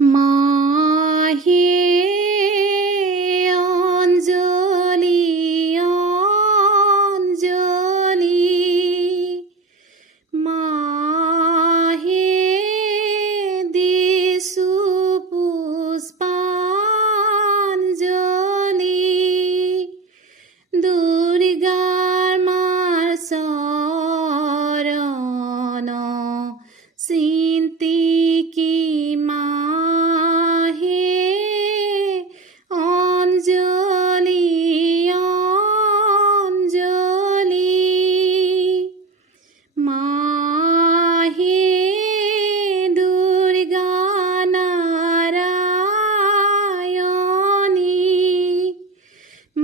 মাহে অঞ্জলি অঞ্জলি মাহে দিশু পুষ্পাঞ্জলি দুর্গার মার শরণ সিন্তি কি মাহে অঞ্জলি অঞ্জলি মাহে দুর্গা নারায়ণী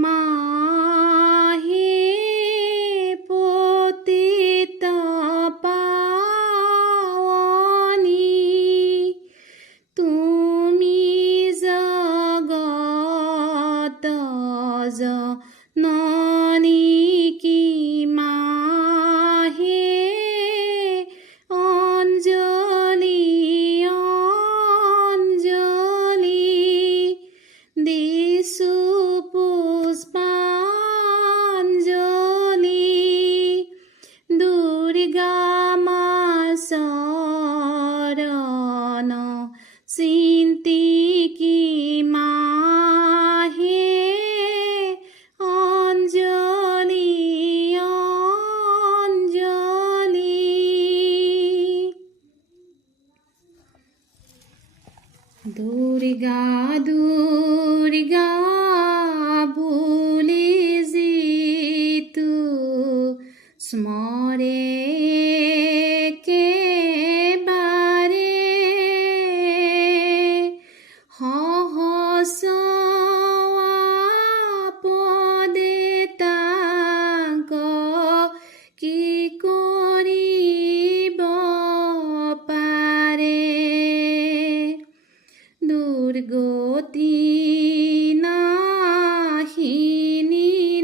মাহে পতিত পাবনী তুমি জগত জননী কি মাহে অঞ্জলি অঞ্জলি দিশু পুষ্পাঞ্জলি দুর্গা মা শরণ সিন্তি কি মাহে অঞ্জলি অঞ্জলি দুর্গা দুর্গা ভুলে জিতু স্মরে কে বারে সহস্র পদে তাক কি কৰিব পাৰে দুৰ্গতি নাশিনী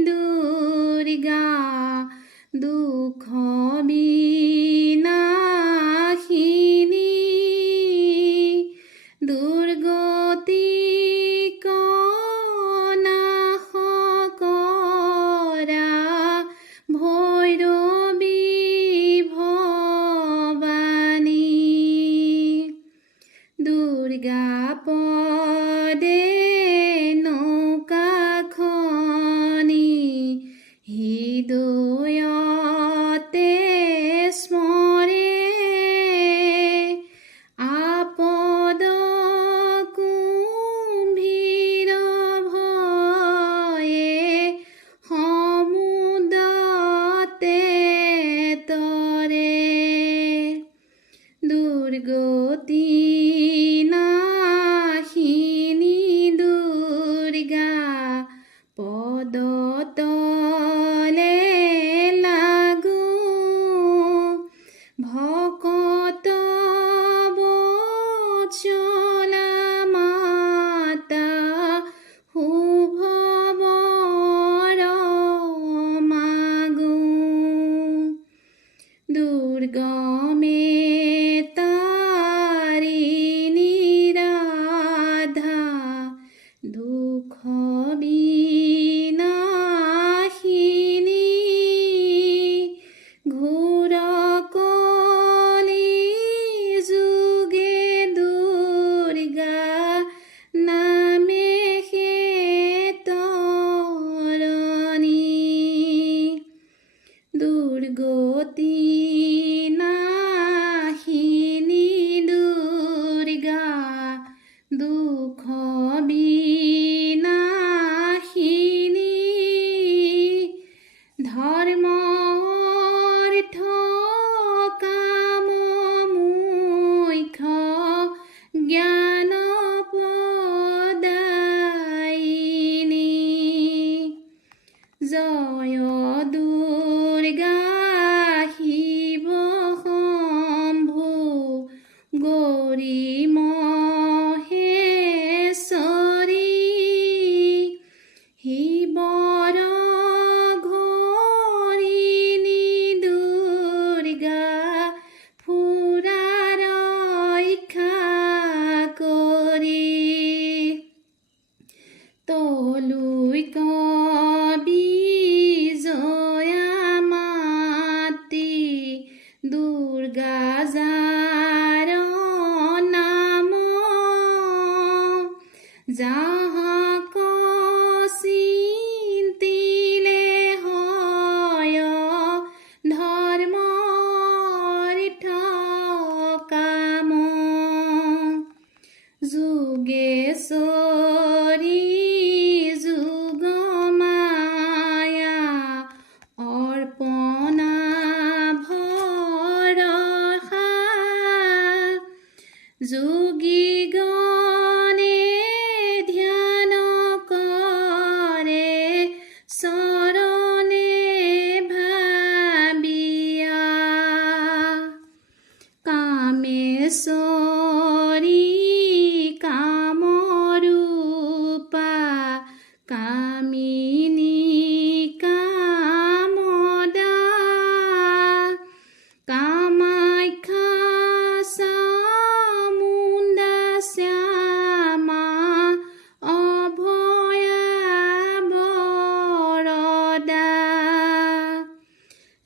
দুৰ্গা দুখ বিনাশিনী দুৰ্গতি নাশ কৰা ভৈৰৱী ভৱানী দুৰ্গা পদে নৌকাখনি হৃদয়তে স্মৰে আপদ কুম্ভীৰ ভয়ে সমুদ্ৰতে তৰে দুৰ্গতি নাশিনী দুৰ্গা পদতলে লাগো ভকত বৎসলা মাতা শুভ বৰ মাগো দুৰ্গমে তাৰিণী ৰাধা দুখ বিনাশিনী ঘোৰ কলি যুগে দুৰ্গা নামে তৰণী দুৰ্গতি নাশিনী দুৰ্গা দুখ বিনাশিনী ধৰ্ম অৰ্থ কাম মোক্ষ জ্ঞান প্ৰদায়িনী জয় দুৰ্গা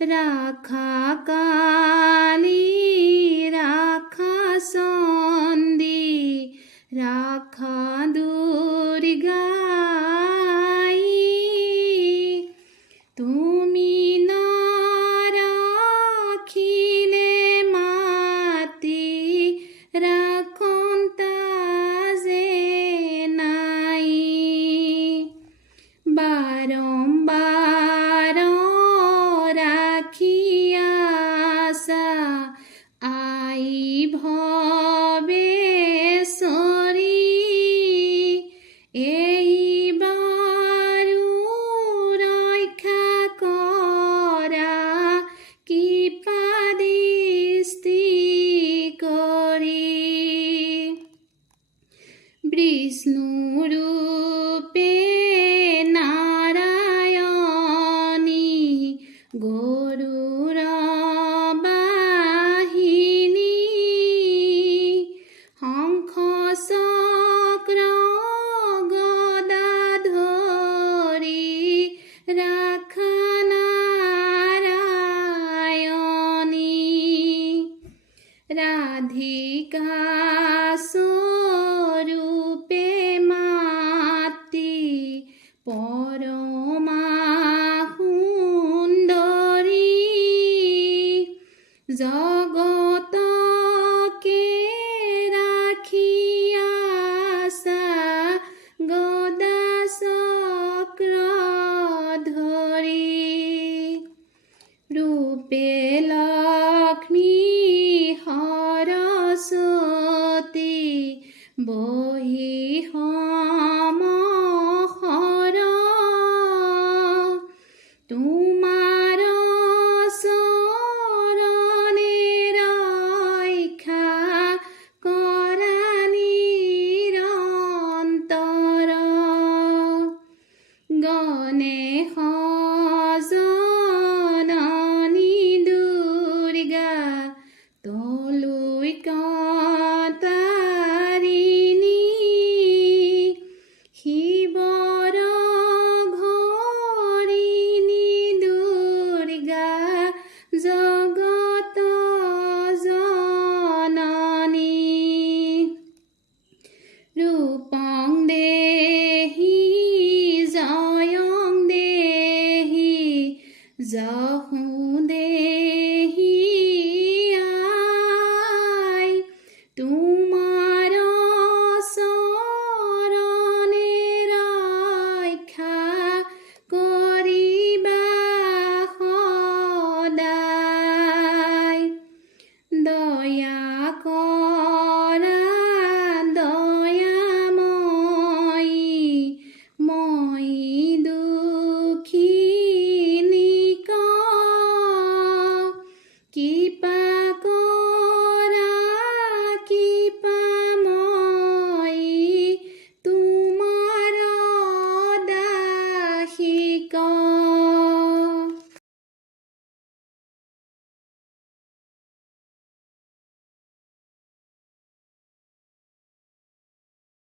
রাখা কালী রাখা চণ্ডী রাখা দুর্গাই তুমি নারাখিলে মাতি রাখন্তা যে নাই বারম্বার রাখিয়াছা আই ভবেশ্বরী এইবাৰো ৰক্ষা কৰা কৃপা দৃষ্টি কৰি বিষ্ণুৰূপে নাৰায়ণী গৰুড় বাহিনী শংখ চক্ৰ গদা ধৰি ৰাখা নাৰায়ণী ৰাধিকা স্বৰূপে মাতি পৰমা সুন্দৰী জগতকে ৰাখিয়াছা গদা চক্ৰ ধৰি ৰূপে লক্ষ্মী সৰস্বতী বহি সমসৰ তোমাৰ চৰণে ৰক্ষা কৰা নিৰন্তৰ গণেশ জননী দুৰ্গা তলৈকতাৰিণী শিৱৰ ঘৰিণী দুৰ্গা জগত জননী ৰূপং দেহি জয়ং দেহি যহো দেহি আই তোমাৰ চৰণে ৰক্ষা কৰিবা সদায় দয়া কৰা দয়াময়ী মই দুখিনীক কৃপা